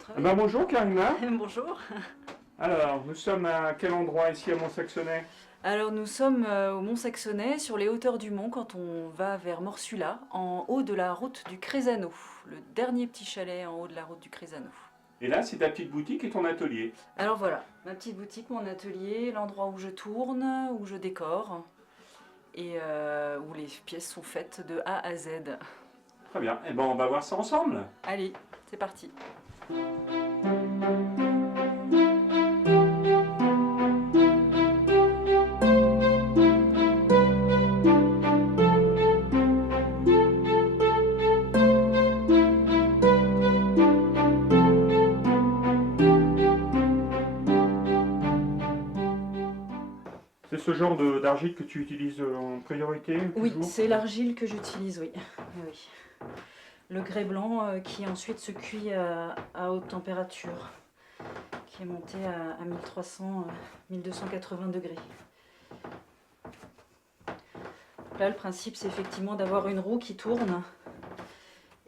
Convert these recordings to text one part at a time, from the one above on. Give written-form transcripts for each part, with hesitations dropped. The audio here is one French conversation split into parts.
travailler. Bonjour Karima. Bonjour. Alors, nous sommes à quel endroit ici à Mont-Saxonais? Alors nous sommes au Mont-Saxonais, sur les hauteurs du Mont, quand on va vers Morsula, en haut de la route du Crézano, le dernier petit chalet en haut de la route du Crézano. Et là, c'est ta petite boutique et ton atelier. Alors voilà, ma petite boutique, mon atelier, l'endroit où je tourne, où je décore, et où les pièces sont faites de A à Z. Très bien. Eh ben, on va voir ça ensemble. Allez, c'est parti. C'est ce genre d'argile que tu utilises en priorité? Oui, toujours c'est l'argile que j'utilise, oui. Oui. Le grès blanc qui ensuite se cuit à haute température, qui est monté à 1300, 1280 degrés. Là, le principe, c'est effectivement d'avoir une roue qui tourne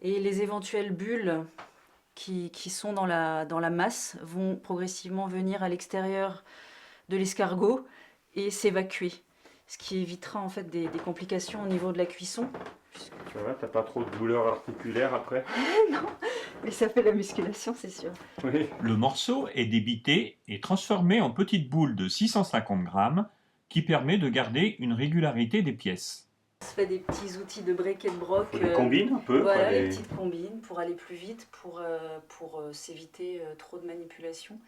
et les éventuelles bulles qui sont dans la masse vont progressivement venir à l'extérieur de l'escargot et s'évacuer. Ce qui évitera en fait des complications au niveau de la cuisson. Tu vois, t'as pas trop de douleurs articulaires après? Non, mais ça fait la musculation, c'est sûr. Oui. Le morceau est débité et transformé en petites boules de 650 grammes qui permet de garder une régularité des pièces. On se fait des petits outils de break et de broc. On les combine un peu. Voilà, quoi, les petites combines pour aller plus vite, pour s'éviter trop de manipulation.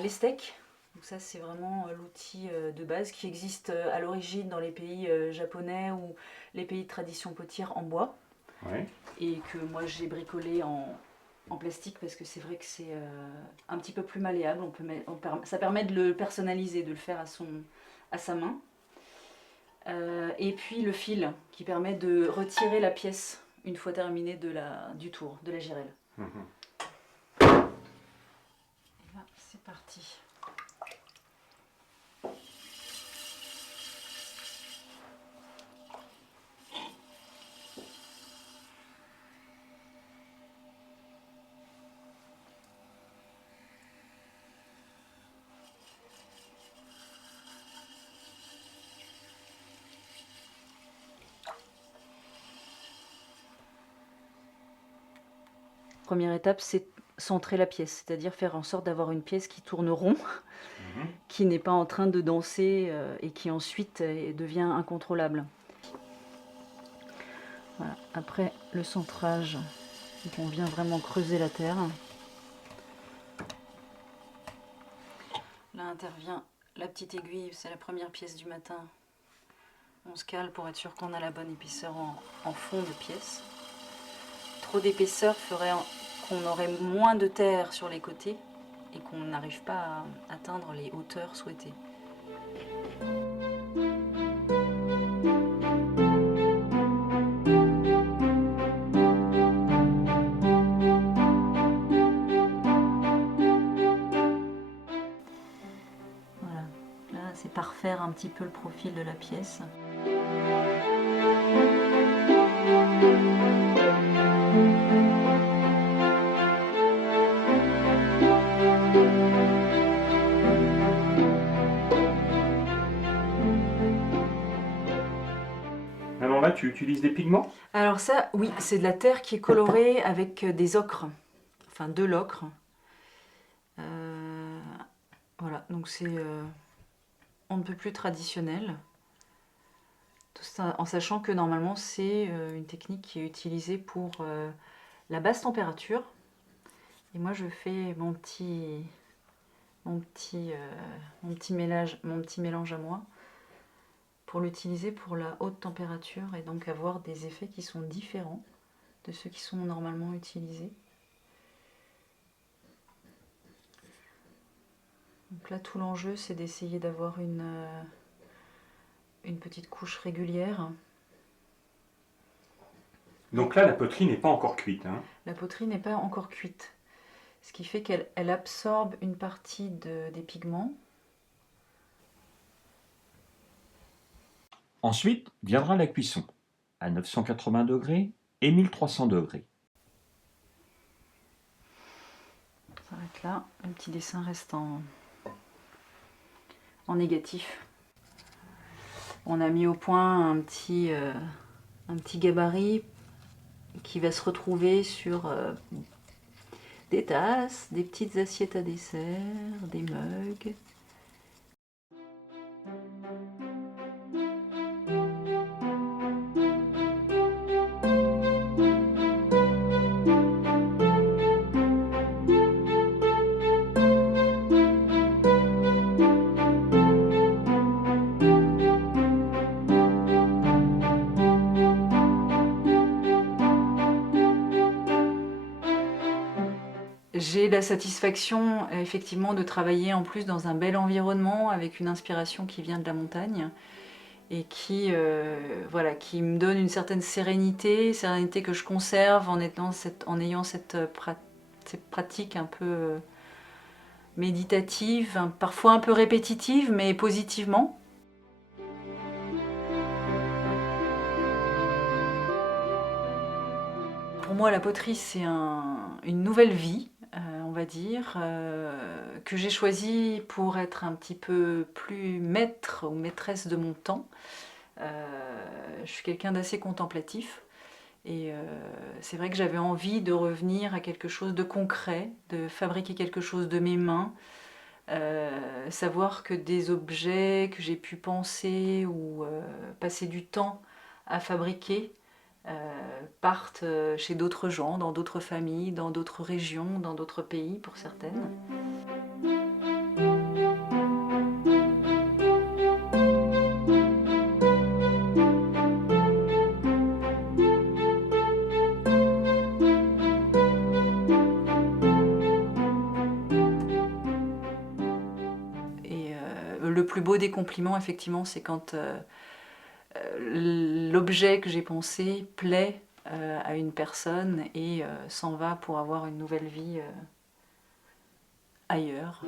Les steaks, donc ça c'est vraiment l'outil de base qui existe à l'origine dans les pays japonais ou les pays de tradition potière en bois. Ouais. Et que moi j'ai bricolé en plastique parce que c'est vrai que c'est un petit peu plus malléable. Ça permet de le personnaliser, de le faire à sa main. Et puis le fil qui permet de retirer la pièce une fois terminée du tour, de la girelle. Et là, c'est parti. Première étape, c'est centrer la pièce, c'est-à-dire faire en sorte d'avoir une pièce qui tourne rond, qui n'est pas en train de danser et qui ensuite devient incontrôlable. Voilà. Après le centrage, on vient vraiment creuser la terre. Là intervient la petite aiguille, c'est la première pièce du matin. On se cale pour être sûr qu'on a la bonne épaisseur en fond de pièce. Trop d'épaisseur ferait qu'on aurait moins de terre sur les côtés et qu'on n'arrive pas à atteindre les hauteurs souhaitées. Voilà, là c'est parfaire un petit peu le profil de la pièce. Alors là, tu utilises des pigments? Alors ça, oui, c'est de la terre qui est colorée avec des ocres, enfin de l'ocre. Voilà, donc c'est on ne peut plus traditionnel. Tout ça, en sachant que normalement c'est une technique qui est utilisée pour la basse température. Et moi je fais mon petit mélange à moi pour l'utiliser pour la haute température et donc avoir des effets qui sont différents de ceux qui sont normalement utilisés. Donc là tout l'enjeu c'est d'essayer d'avoir une petite couche régulière. Donc là, la poterie n'est pas encore cuite. Hein. La poterie n'est pas encore cuite, ce qui fait qu'elle absorbe une partie des pigments. Ensuite viendra la cuisson à 980 degrés et 1300 degrés. s'arrête là. Le petit dessin reste en négatif. On a mis au point un petit gabarit qui va se retrouver sur des tasses, des petites assiettes à dessert, des mugs. J'ai la satisfaction effectivement de travailler en plus dans un bel environnement avec une inspiration qui vient de la montagne et qui me donne une certaine sérénité que je conserve en ayant cette pratique un peu méditative, parfois un peu répétitive mais positivement. Pour moi, la poterie, c'est une nouvelle vie, on va dire, que j'ai choisie pour être un petit peu plus maître ou maîtresse de mon temps. Je suis quelqu'un d'assez contemplatif et c'est vrai que j'avais envie de revenir à quelque chose de concret, de fabriquer quelque chose de mes mains, savoir que des objets que j'ai pu penser ou passer du temps à fabriquer partent chez d'autres gens, dans d'autres familles, dans d'autres régions, dans d'autres pays pour certaines. Et le plus beau des compliments, effectivement, c'est quand l'objet que j'ai pensé plaît à une personne et s'en va pour avoir une nouvelle vie ailleurs.